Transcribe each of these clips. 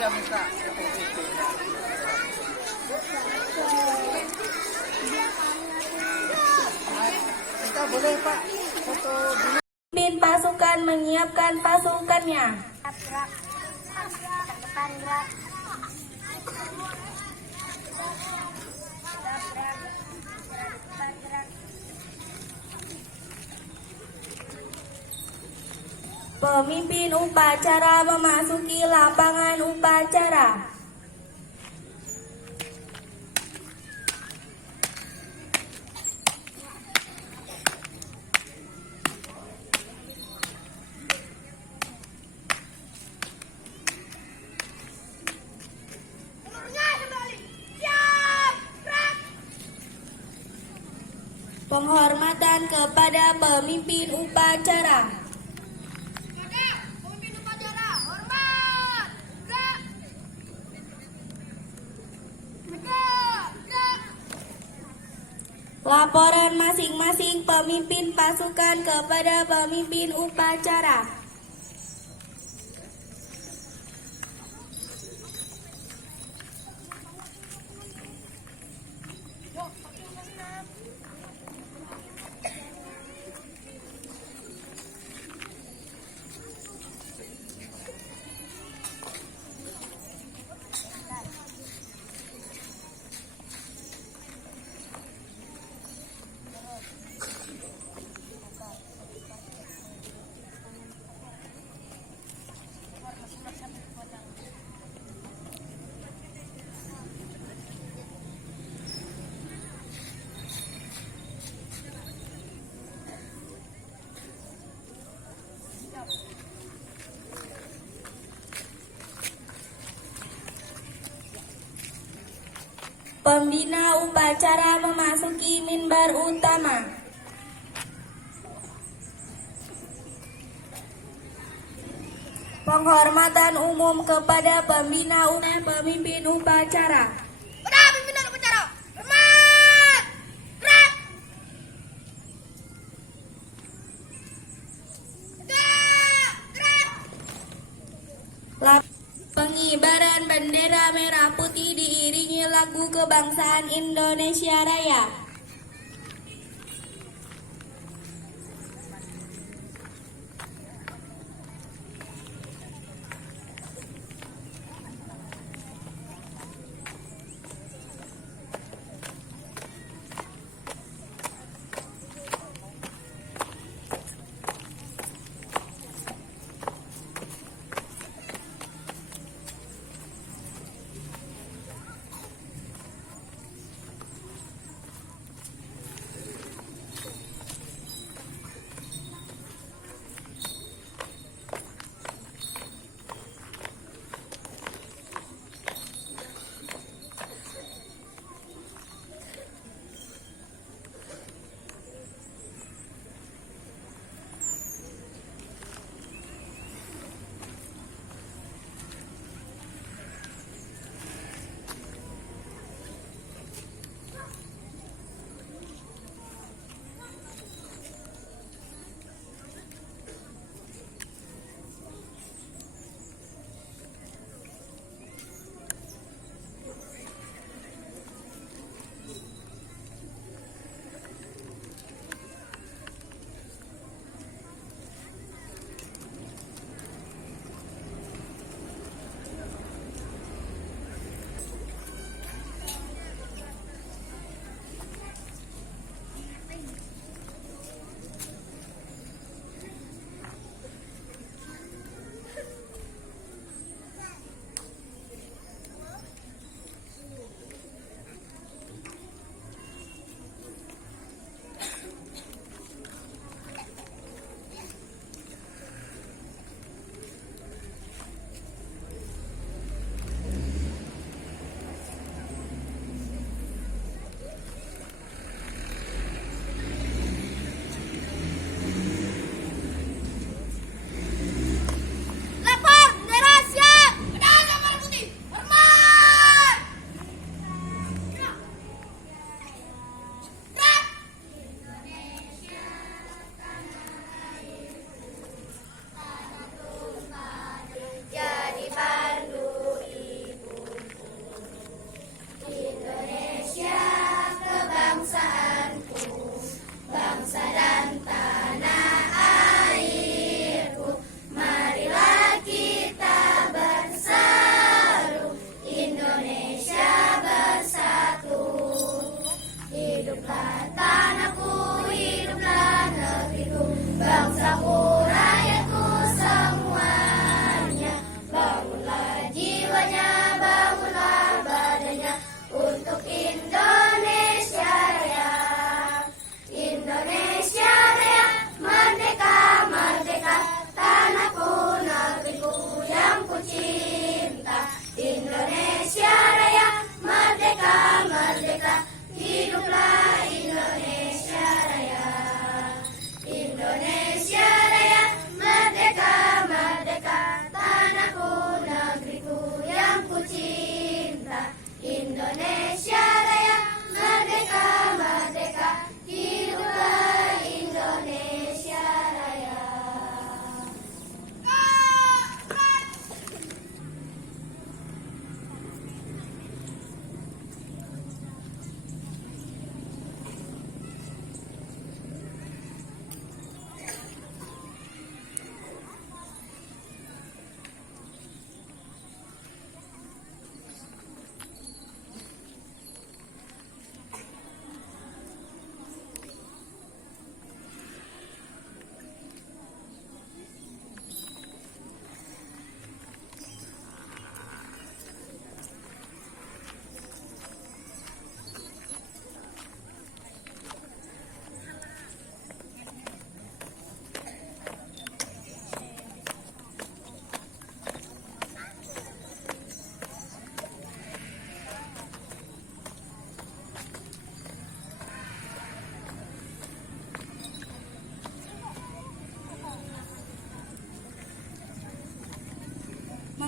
Kita boleh Pak foto dulu. Pemimpin pasukan menyiapkan pasukannya. Pemimpin upacara memasuki lapangan upacara. Penghormatan kepada pemimpin upacara. Laporan masing-masing pemimpin pasukan kepada pemimpin upacara. Pembina upacara memasuki mimbar utama. Penghormatan umum kepada pemimpin upacara. Pada pimpinan upacara, hormat, gerak, gerak. Pengibaran bendera merah putih diiringi lagu kebangsaan Indonesia Raya.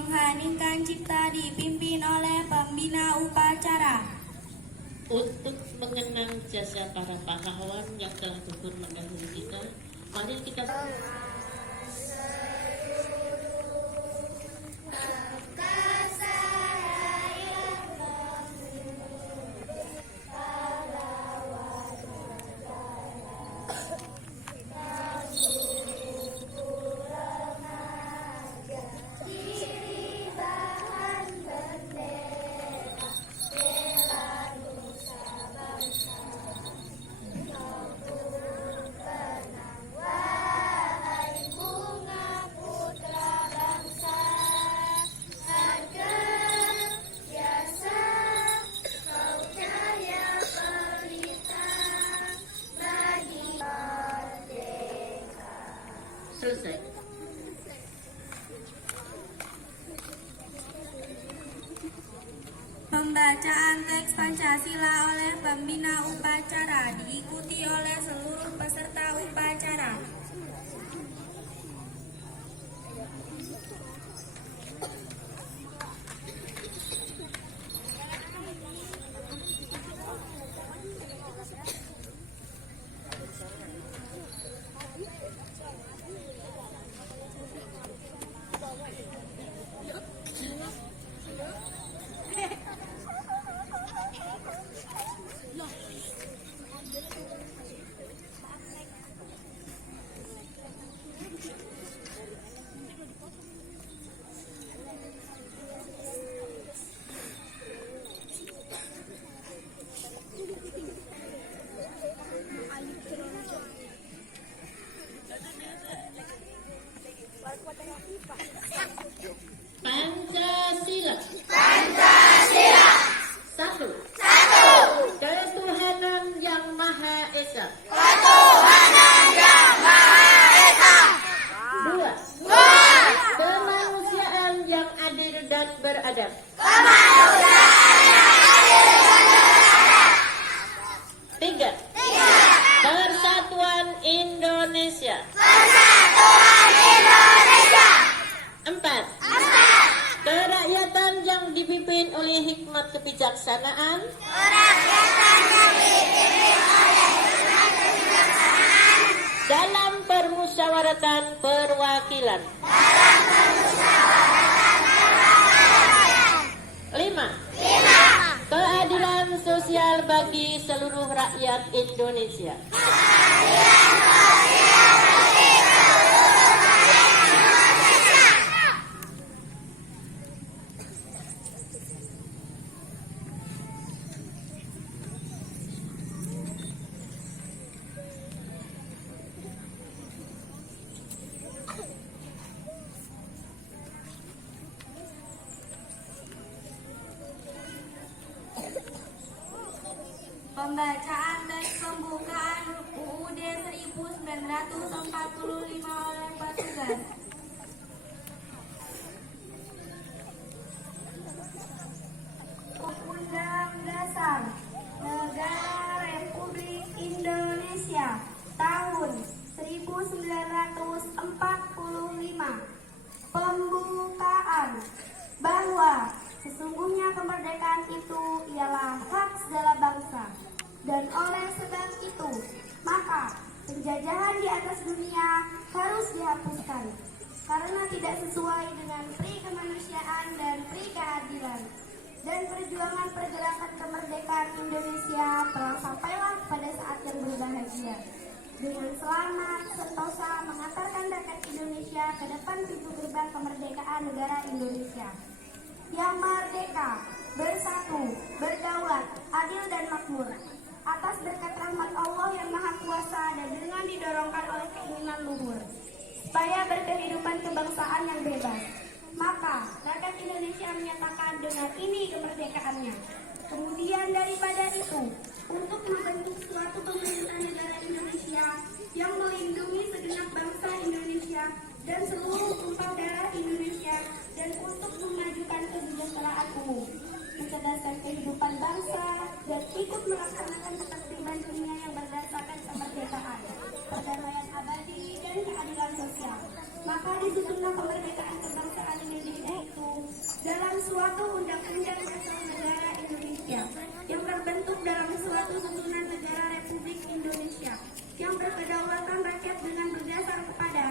mengheningkan cipta dipimpin oleh pembina upacara. Untuk mengenang jasa para pahlawan yang telah gugur mendahului kita, mari kita selesai. Pembacaan teks Pancasila oleh pembina upacara diikuti oleh seluruh peserta upacara. Pancasila. Satu. Ketuhanan yang Maha Esa. Dua. Kemanusiaan yang adil dan beradab. Tiga. Persatuan Indonesia. Empat. Kerakyatan yang dipimpin oleh hikmat kebijaksanaan. Dalam permusyawaratan perwakilan. Lima. Keadilan sosial bagi seluruh rakyat Indonesia. Pembacaan teks pembukaan UUD 1945 oleh petugas. Undang Dasar Negara Republik Indonesia tahun 1945. Pembukaan bahwa sesungguhnya kemerdekaan itu ialah hak segala bangsa, dan oleh sebab itu maka penjajahan di atas dunia harus dihapuskan karena tidak sesuai dengan pri kemanusiaan dan pri keadilan. Dan perjuangan pergerakan kemerdekaan Indonesia telah sampailah pada saat yang berbahagia, dengan selamat sentosa mengantarkan rakyat Indonesia ke depan pintu gerbang kemerdekaan negara Indonesia yang merdeka, bersatu, berdaulat, adil dan makmur, atas berkat rahmat Allah yang Maha Kuasa dan dengan didorongkan oleh keinginan luhur, supaya berkehidupan kebangsaan yang bebas. Maka rakyat Indonesia menyatakan dengan ini kemerdekaannya. Kemudian daripada itu, untuk membentuk suatu pemerintah negara Indonesia yang melindungi segenap bangsa Indonesia dan seluruh tumpah darah Indonesia, dan untuk memajukan kesejahteraan umum, mencerdaskan kehidupan bangsa, dan ikut melaksanakan ketertiban dunia yang berdasarkan kemerdekaan, perdamaian abadi, dan keadilan sosial. Maka disusunlah kemerdekaan kebangsaan Indonesia itu dalam suatu undang-undang dasar negara Indonesia yang terbentuk dalam suatu susunan negara Republik Indonesia yang berkedaulatan rakyat dengan berdasar kepada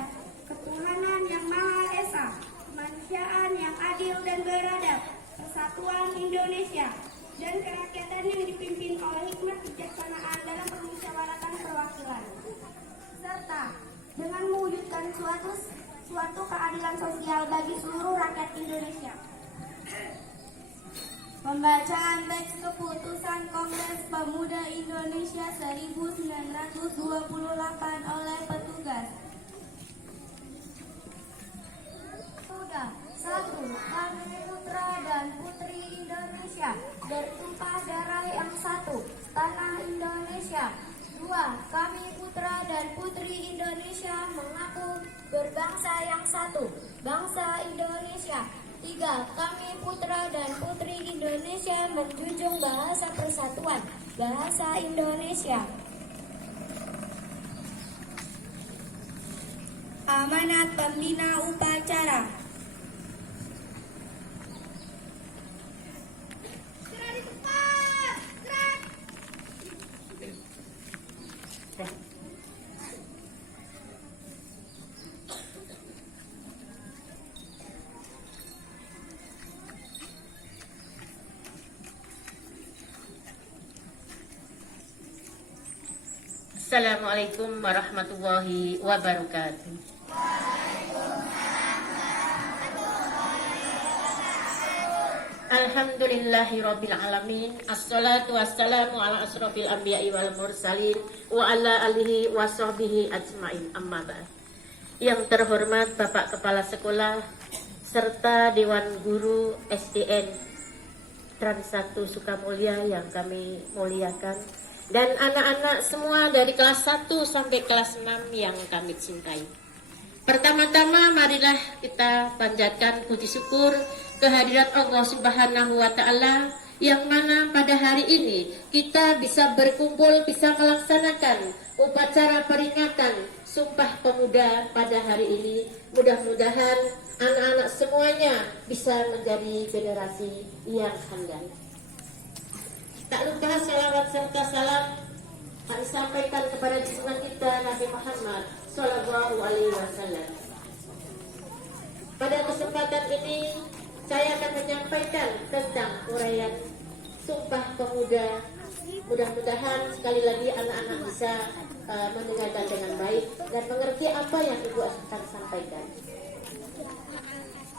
ketuhanan yang Maha Esa, kemanusiaan yang adil dan beradab, persatuan Indonesia, dan kerakyatan yang dipimpin oleh hikmat kebijaksanaan dalam permusyawaratan perwakilan, serta dengan mewujudkan suatu keadilan sosial bagi seluruh rakyat Indonesia. Pembacaan teks keputusan Kongres Pemuda Indonesia 1928 oleh petugas. Sudah, 1. Kami putra dan putri Indonesia bertumpah darah yang satu, tanah Indonesia. 2. Kami putra dan putri Indonesia mengaku berbangsa yang satu, bangsa Indonesia. 3. Kami putra dan putri Indonesia menjunjung bahasa persatuan, bahasa Indonesia. Amanat Pembina Upacara. Assalamualaikum warahmatullahi wabarakatuh. Alhamdulillahirabbil alamin. Assalatu wassalamu ala asrofil anbiya'i wal mursalin wa ala alihi wa sahbihi ajmain, amma ba'd. Yang terhormat Bapak Kepala Sekolah serta Dewan Guru SDN Trans 1 Sukamulya yang kami muliakan, dan anak-anak semua dari kelas 1 sampai kelas 6 yang kami cintai. Pertama-tama marilah kita panjatkan puji syukur kehadirat Allah Subhanahu wa Ta'ala, yang mana pada hari ini kita bisa berkumpul, bisa melaksanakan upacara peringatan Sumpah Pemuda pada hari ini. Mudah-mudahan anak-anak semuanya bisa menjadi generasi yang handal. Tak lupa salawat serta salam kami sampaikan kepada junjungan kita Nabi Muhammad Sallallahu Alaihi Wasallam. Pada kesempatan ini saya akan menyampaikan tentang uraian Sumpah Pemuda. Mudah-mudahan sekali lagi anak-anak bisa mendengarkan dengan baik dan mengerti apa yang Ibu akan sampaikan.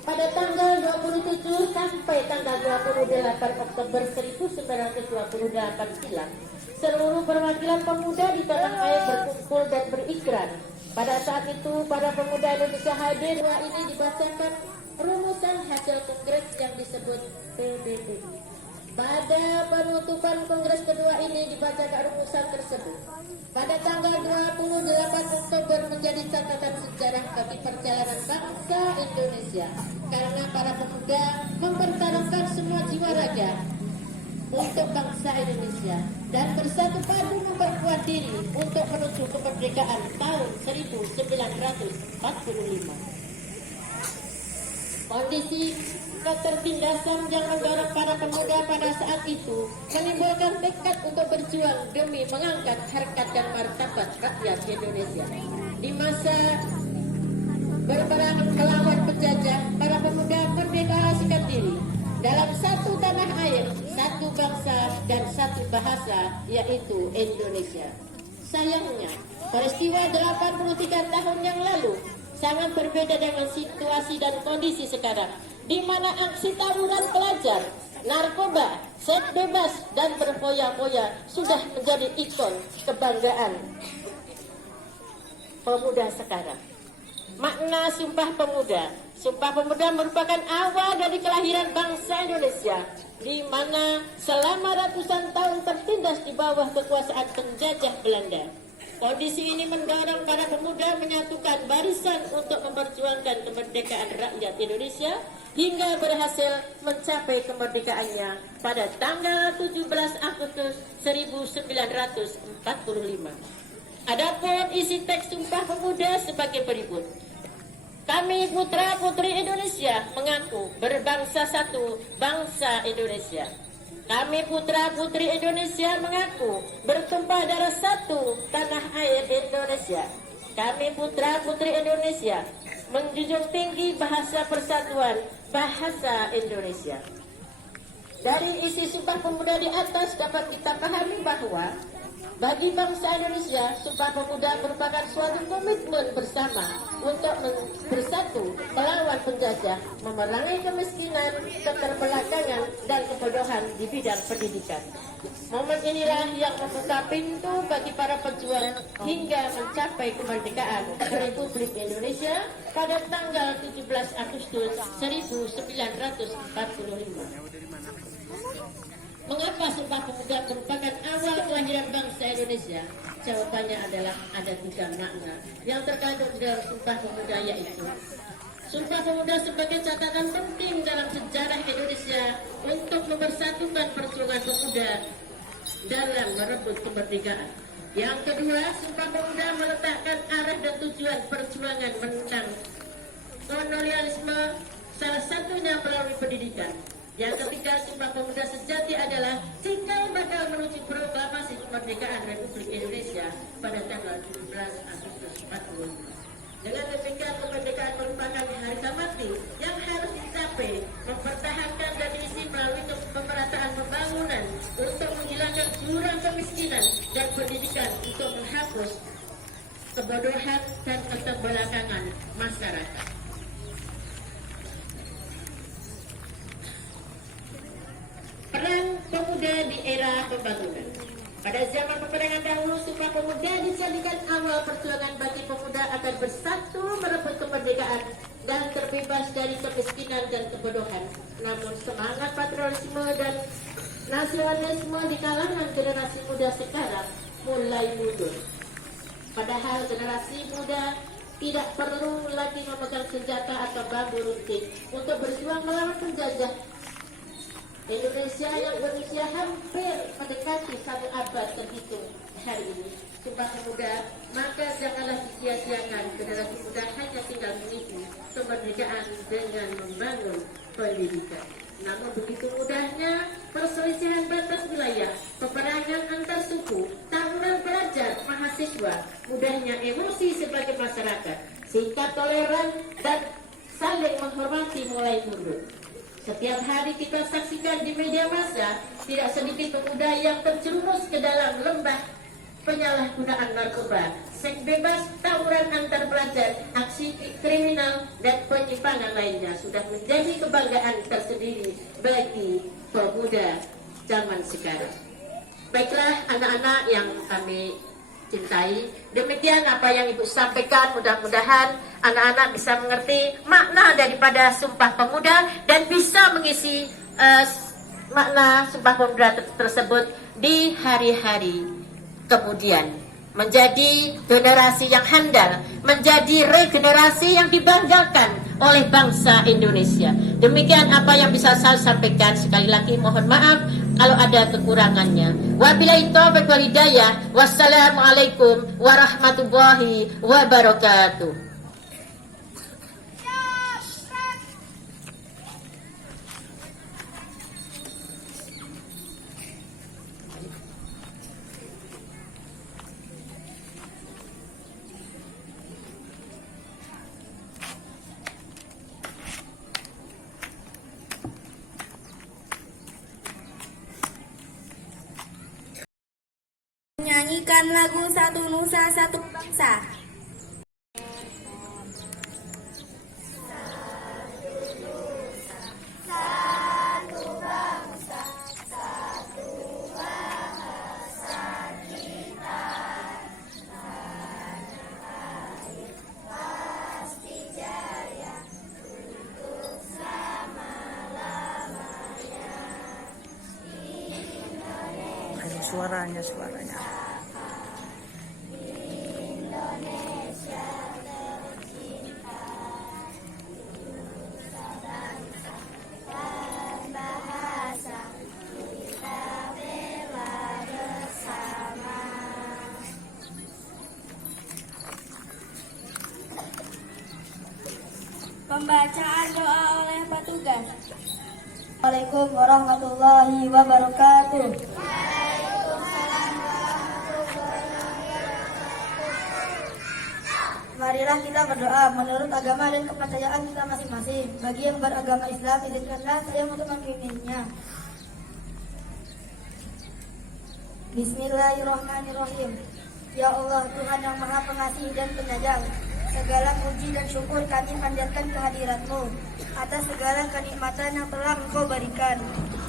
Pada tanggal 27 sampai tanggal 28 Oktober 1928 silam, seluruh perwakilan pemuda di tanah air berkumpul dan berikrar. Pada saat itu, para pemuda Indonesia hadir. Ini dibacakan rumusan hasil kongres yang disebut PBB. Pada penutupan kongres kedua ini dibacakan rumusan tersebut. Pada tanggal 28 Oktober menjadi catatan sejarah bagi perjalanan bangsa Indonesia, karena para pemuda mempertaruhkan semua jiwa raga untuk bangsa Indonesia dan bersatu padu memperkuat diri untuk menuju kemerdekaan tahun 1945. Kondisi ketertindasan yang mendorong para pemuda pada saat itu menimbulkan tekad untuk berjuang demi mengangkat harkat dan martabat rakyat Indonesia. Di masa berperang melawan penjajah, para pemuda mendeklarasikan diri dalam satu tanah air, satu bangsa dan satu bahasa, yaitu Indonesia. Sayangnya, peristiwa 83 tahun yang lalu sangat berbeda dengan situasi dan kondisi sekarang, di mana aksi tawuran pelajar, narkoba, seks bebas, dan berfoya-foya sudah menjadi ikon kebanggaan pemuda sekarang. Makna Sumpah Pemuda. Sumpah Pemuda merupakan awal dari kelahiran bangsa Indonesia, di mana selama ratusan tahun tertindas di bawah kekuasaan penjajah Belanda. Kondisi ini mendorong para pemuda menyatukan barisan untuk memperjuangkan kemerdekaan rakyat Indonesia hingga berhasil mencapai kemerdekaannya pada tanggal 17 Agustus 1945. Adapun isi teks Sumpah Pemuda sebagai berikut. Kami Kami putra-putri Indonesia mengaku berbangsa satu, bangsa Indonesia. Kami putra-putri Indonesia mengaku bertumpah darah satu, tanah air Indonesia. Kami putra-putri Indonesia menjunjung tinggi bahasa persatuan, bahasa Indonesia. Dari isi Sumpah Pemuda di atas dapat kita pahami bahwa bagi bangsa Indonesia, Sumpah Pemuda merupakan suatu komitmen bersama untuk bersatu melawan penjajah, memerangi kemiskinan, keterbelakangan, dan kebodohan di bidang pendidikan. Momen inilah yang membuka pintu bagi para pejuang hingga mencapai kemerdekaan Republik Indonesia pada tanggal 17 Agustus 1945. Mengapa Sumpah Pemuda merupakan awal kelahiran bangsa Indonesia? Jawabannya adalah ada 3 makna yang terkandung dalam Sumpah Pemuda, yaitu Sumpah Pemuda sebagai catatan penting dalam sejarah Indonesia untuk mempersatukan perjuangan pemuda dalam merebut kemerdekaan. Yang kedua, Sumpah Pemuda meletakkan arah dan tujuan perjuangan menentang kolonialisme, salah satunya melalui pendidikan. Yang ketiga, Sumpah Pemuda sejati adalah cikal bakal menuju proklamasi kemerdekaan Republik Indonesia pada tanggal 17 Agustus 45. Dengan demikian, kemerdekaan merupakan harga mati yang harus dicapai, mempertahankan dan diisi melalui pemerataan pembangunan untuk menghilangkan jurang kemiskinan dan pendidikan untuk menghapus kebodohan dan keterbelakangan masyarakat. Peran pemuda di era pembangunan. Pada zaman peperangan dahulu, Sumpah Pemuda dijadikan awal perjuangan bagi pemuda agar bersatu merebut kemerdekaan dan terbebas dari kemiskinan dan kebodohan. Namun semangat patriotisme dan nasionalisme di kalangan generasi muda sekarang mulai mundur. Padahal generasi muda tidak perlu lagi memegang senjata atau bambu runcing untuk berjuang melawan penjajah. Indonesia yang berusia hampir mendekati 1 abad terhitung hari ini, Sumpah Pemuda, maka janganlah disia-siakan. Generasi muda hanya tinggal mengisi kemerdekaan dengan membangun pendidikan. Namun begitu mudahnya perselisihan batas wilayah, peperangan antar suku, tawuran pelajar, mahasiswa, mudahnya emosi sebagai masyarakat, sikap toleran dan saling menghormati mulai mundur. Setiap hari kita saksikan di media massa tidak sedikit pemuda yang terjerumus ke dalam lembah penyalahgunaan narkoba, seks bebas, tawuran antar pelajar, aksi kriminal, dan penyimpangan lainnya sudah menjadi kebanggaan tersendiri bagi pemuda zaman sekarang. Baiklah anak-anak yang kami cintai, demikian apa yang Ibu sampaikan. Mudah-mudahan anak-anak bisa mengerti makna daripada Sumpah Pemuda dan bisa mengisi makna Sumpah Pemuda tersebut di hari-hari kemudian, menjadi generasi yang handal, menjadi regenerasi yang dibanggakan oleh bangsa Indonesia. Demikian apa yang bisa saya sampaikan. Sekali lagi mohon maaf kalau ada kekurangannya. Wabillahi taufiq wal hidayah. Wassalamualaikum warahmatullahi wabarakatuh. Menyanyikan lagu Satu Nusa Satu Bangsa. Suaranya. Pembacaan doa oleh petugas. Assalamualaikum warahmatullahi wabarakatuh. Marilah kita berdoa menurut agama dan kepercayaan kita masing-masing. Bagi yang beragama Islam, izinkanlah saya untuk memimpinnya. Bismillahirrahmanirrahim. Ya Allah, Tuhan yang Maha Pengasih dan Penyayang, segala puji dan syukur kami panjatkan kehadirat-Mu atas segala kenikmatan yang telah Engkau berikan.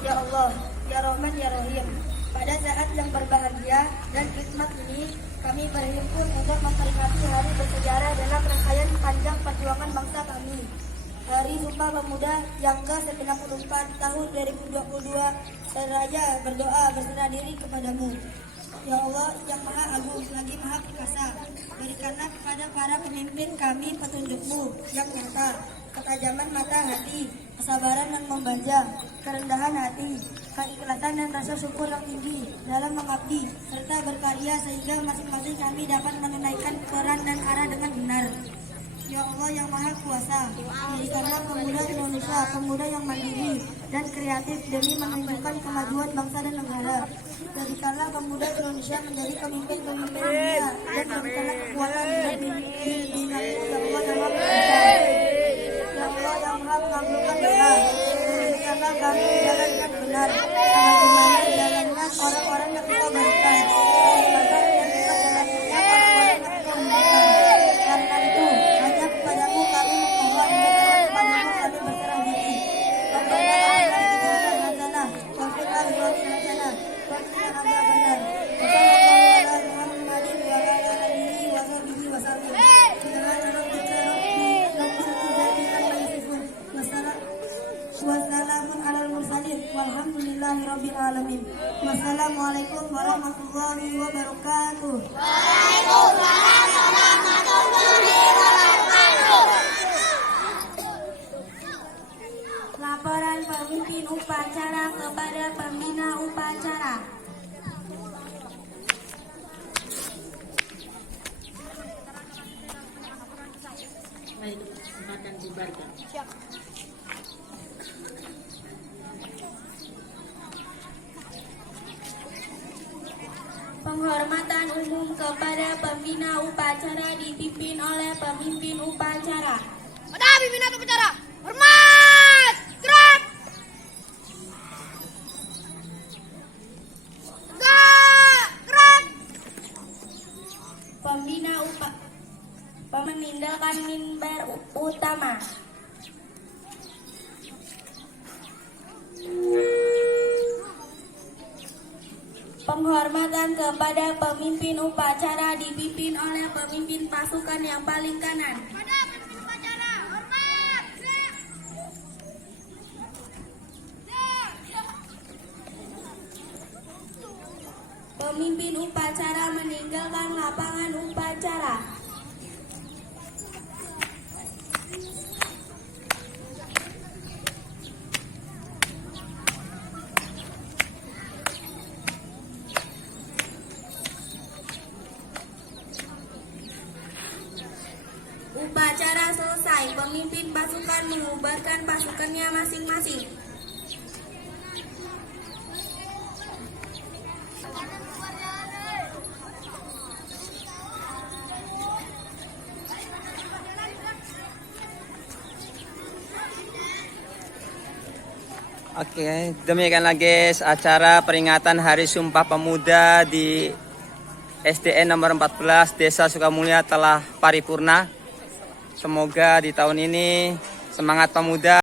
Ya Allah, Ya Rahman, Ya Rahim, pada saat yang berbahagia dan hikmat ini, kami berhimpun untuk memperingati hari bersejarah dalam rangkaian panjang perjuangan bangsa kami. Hari Sumpah Pemuda yang ke-94 tahun 2022, seraya berdoa berserah diri kepadamu. Ya Allah yang Maha Agung lagi Maha Perkasa, berikanlah kepada para pemimpin kami petunjuk-Mu yang nyata, ketajaman mata hati, kesabaran yang membajang, kerendahan hati, keikhlasan dan rasa syukur yang tinggi dalam mengabdi serta berkarya sehingga masing-masing kami dapat menunaikan peran dan arah dengan benar. Ya Allah yang Maha Kuasa, jadikanlah pemuda Indonesia pemuda yang mandiri dan kreatif demi menunjukkan kemajuan bangsa dan negara. Jadikanlah pemuda Indonesia menjadi pemimpin-pemimpin dunia dan berikanlah kekuatan dan bimbingan-Mu ya Allah yang Maha Kuasa. Ya Allah yang Maha mengabulkan doa, berikanlah kami jalan yang benar, sebagaimana jalannya orang-orang yang Engkau berikan, sebagaimana yang kita jalannya orang-orang yang Engkau berikan. Karena itu, hanya kepadamu kami memohon, dan kepadamu kami berserah diri. Rabbana atina hasanah wa fil akhirati hasanah wa qina adzabannar. Wa sallallahu ala Muhammadin wa ala alihi wa sahbihi wa sallam. Subhana rabbika rabbil izzati amma yasifun. Wassalamun alal mursalin walhamdulillahi rabbil alamin. Wassalamualaikum warahmatullahi wabarakatuh. Laporan pemimpin upacara kepada pembina upacara. Mari kita kesempatan bubarkan. Penghormatan umum kepada pembina upacara dipimpin oleh pemimpin upacara. Pada pimpinan upacara, hormat, gerak, tegak, gerak. Pembina meninggalkan mimbar utama. Penghormatan kepada pemimpin upacara dipimpin oleh pemimpin pasukan yang paling kanan. Pada pimpinan upacara, hormat, gerak. Pemimpin upacara meninggalkan lapangan upacara. Upacara selesai, pemimpin pasukan mengubarkan pasukannya masing-masing. Oke, demikianlah guys acara peringatan Hari Sumpah Pemuda di SDN nomor 14 Desa Sukamulya telah paripurna. Semoga di tahun ini semangat pemuda